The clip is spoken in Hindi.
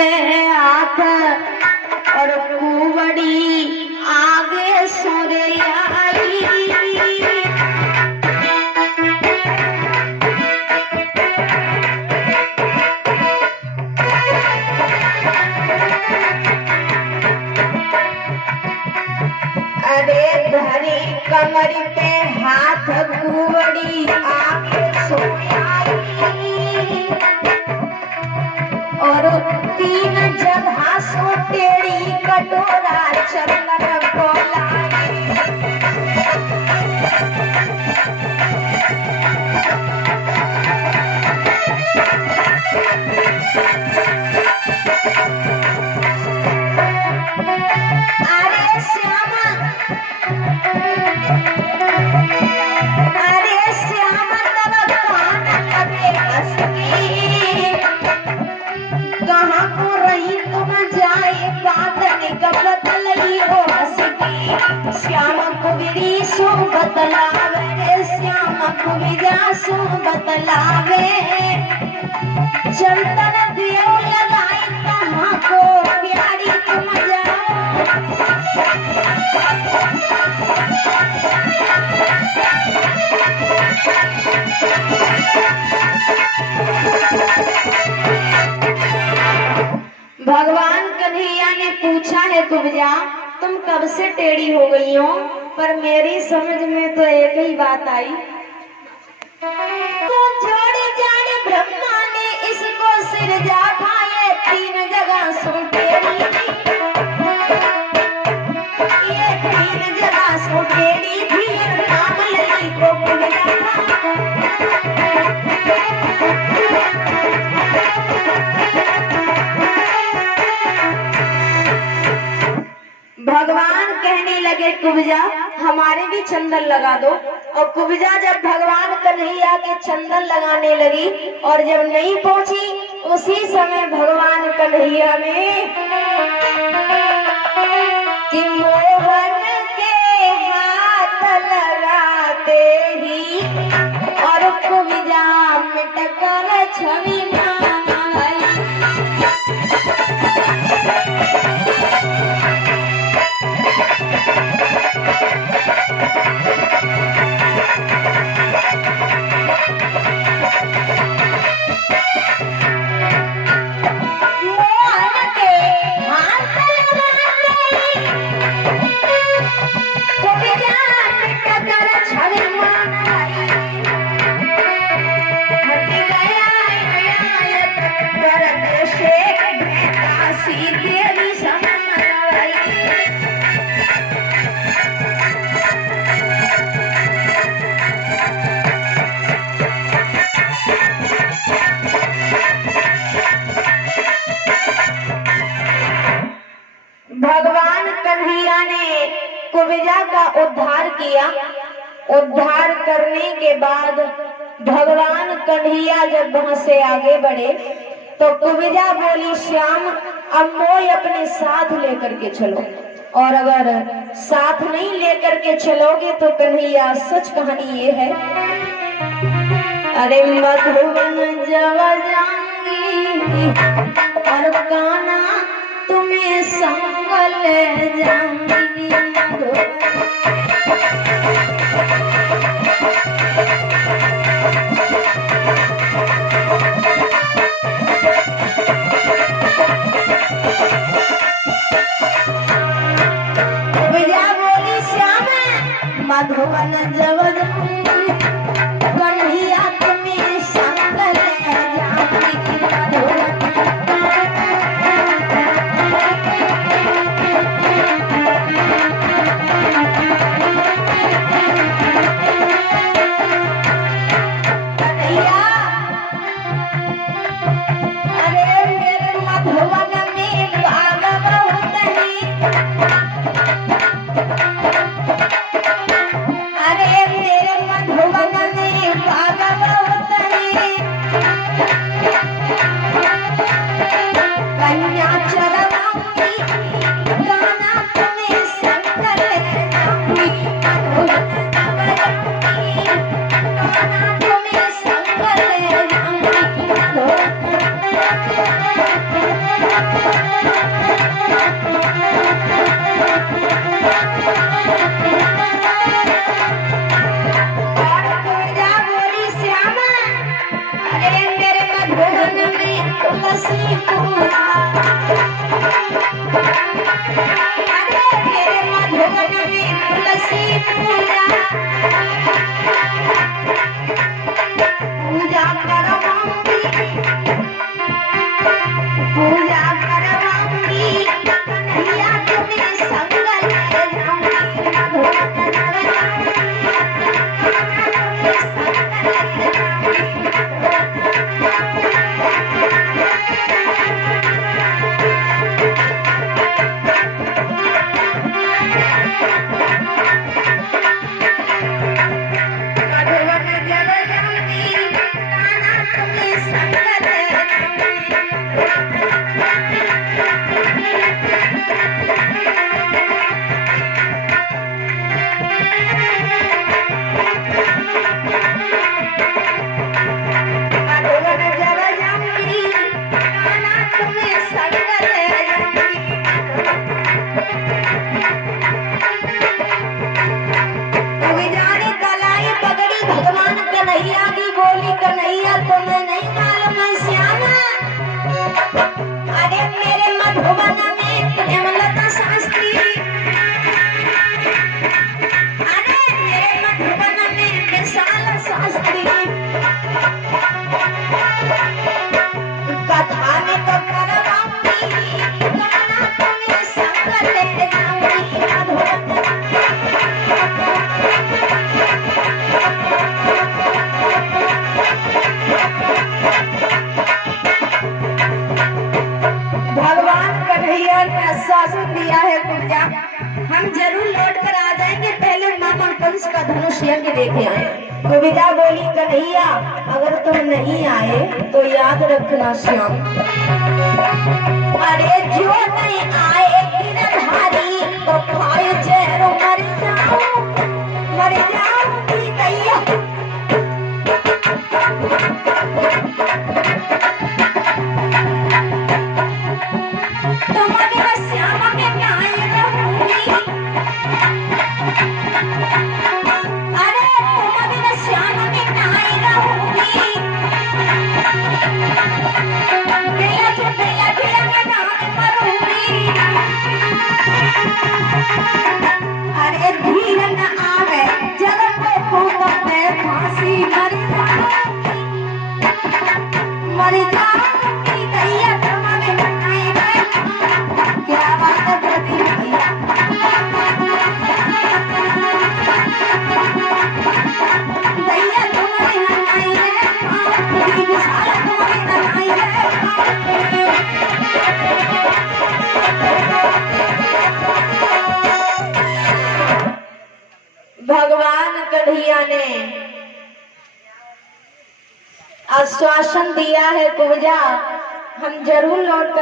पे हाथ और कुवड़ी आगे सोरे आई। अरे धरी कमर पे हाथ कुवड़ी आगे सोरे आई और 3 जगह सो टेढ़ी कटोरा चंदन को लाई। अरे श्यामा तब कान लगे कसकी, कहाँ को रही तुम जाए बात निकपत लगी हो हंसकी। श्याम कुबेरी सो बतलावे रे श्याम कुबेरा सो बतलावे, चंदन देव लगाई कहाँ को प्यारी तुम जाओ। भगवान कन्हैया ने पूछा है कुब्जा तुम कब से टेढ़ी हो गई हो, पर मेरी समझ में तो एक ही बात आई। तो जोड़ी जाने ब्रह्मा ने इसको सिरजा खाए 3 जगह सो टेढ़ी, ये 3 जगह सो टेढ़ी थी और नाम लली को कुब्जा था। भगवान कहने लगे कुब्जा हमारे भी चंदन लगा दो, और कुब्जा जब भगवान कन्हैया के चंदन लगाने लगी और जब नहीं पहुंची उसी समय भगवान कन्हैया ने कि मोहन के हाथ लगाते ही और कुब्जा मिटकर छवि भगवान कन्हैया ने कुब्जा का उद्धार किया। उद्धार करने के बाद भगवान कन्हैया जब वहां से आगे बढ़े तो कुब्जा बोली श्याम अब मोय अपने साथ लेकर के चलो, और अगर साथ नहीं लेकर के चलोगे तो कन्हैया सच कहानी ये है। अरे मधुवन जब जाऊंगी और काना तुम्हें संग ले जाऊंगी। मधुवन जब जाऊंगी कन्हैया तुम्हें संग ले जाऊंगी। अरे आश्वासन दिया है कुंजा, हम जरूर लौट कर आ जाएंगे, पहले मामा कंस का धनुष यज्ञ देखे आए। कविता बोली कन्हैया अगर तुम नहीं आए तो याद रखना श्याम, अरे जो नहीं आए गिरधारी तो खाए जहर मर जाऊंगी दैया। अरे धीर न आवे जगत को फांसी मर जाऊंगी दैया। तुम्हारे बनाए क्या बात करती भैया, दैया तुम्हारे भगवान कन्हैया ने आश्वासन दिया है कुंजा, हम जरूर लौट कर